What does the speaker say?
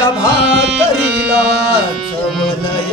भाकरीला चवलय